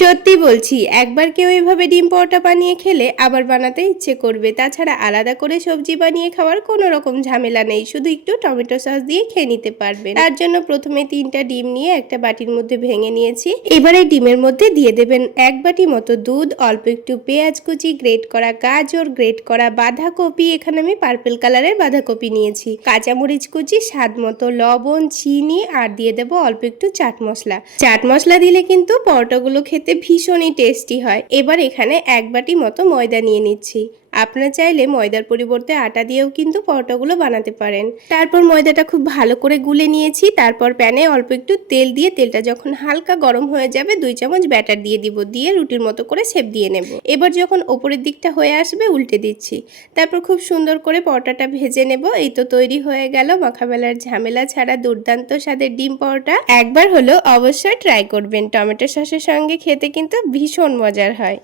সত্যি বলছি, একবার কেউ এভাবে ডিম পরোটা বানিয়ে খেলে আবার বানাতে ইচ্ছে করবে। তাছাড়া আলাদা করে সবজি বানিয়ে খাওয়ার কোনো রকম ঝামেলা নেই, শুধু একটু টমেটো সস দিয়ে খেয়ে নিতে পারবেন। তার জন্য প্রথমে 3টা ডিম নিয়ে একটা বাটির মধ্যে ভেঙে নিয়েছি। এবার এই ডিমের মধ্যে দিয়ে দেবেন 1 বাটি মতো দুধ, অল্প একটু পেঁয়াজ কুচি, গ্রেট করা গাজর, গ্রেট করা বাঁধাকপি, এখানে আমি পার্পল কালারের বাঁধাকপি নিয়েছি, কাঁচামরিচ কুচি, স্বাদ মতো লবণ, চিনি আর দিয়ে দেবো অল্প একটু চাট মশলা। চাট মশলা দিলে কিন্তু পরোটাগুলো খেতে ভীষণই টেস্টি হয়। এবার এখানে 1 বাটি মতো ময়দা নিয়ে নিচ্ছি। আপনারা চাইলে ময়দার পরিবর্তে আটা দিয়েও কিন্তু পরোটাগুলো বানাতে পারেন। তারপর ময়দাটা খুব ভালো করে গুলে নিয়েছি। তারপর প্যানে অল্প একটু তেল দিয়ে, তেলটা যখন হালকা গরম হয়ে যাবে 2 চামচ ব্যাটার দিয়ে দিব, দিয়ে রুটির মতো করে শেপ দিয়ে নেব। এবার যখন ওপরের দিকটা হয়ে আসবে উল্টে দিচ্ছি। তারপর খুব সুন্দর করে পরোটাটা ভেজে নেব। এই তো তৈরি হয়ে গেল মাখাবেলার ঝামেলা ছাড়া দুর্দান্ত স্বাদের ডিম পরোটা। একবার হলো অবশ্যই ট্রাই করবেন, টমেটো সসের সঙ্গে খেতে কিন্তু ভীষণ মজার হয়।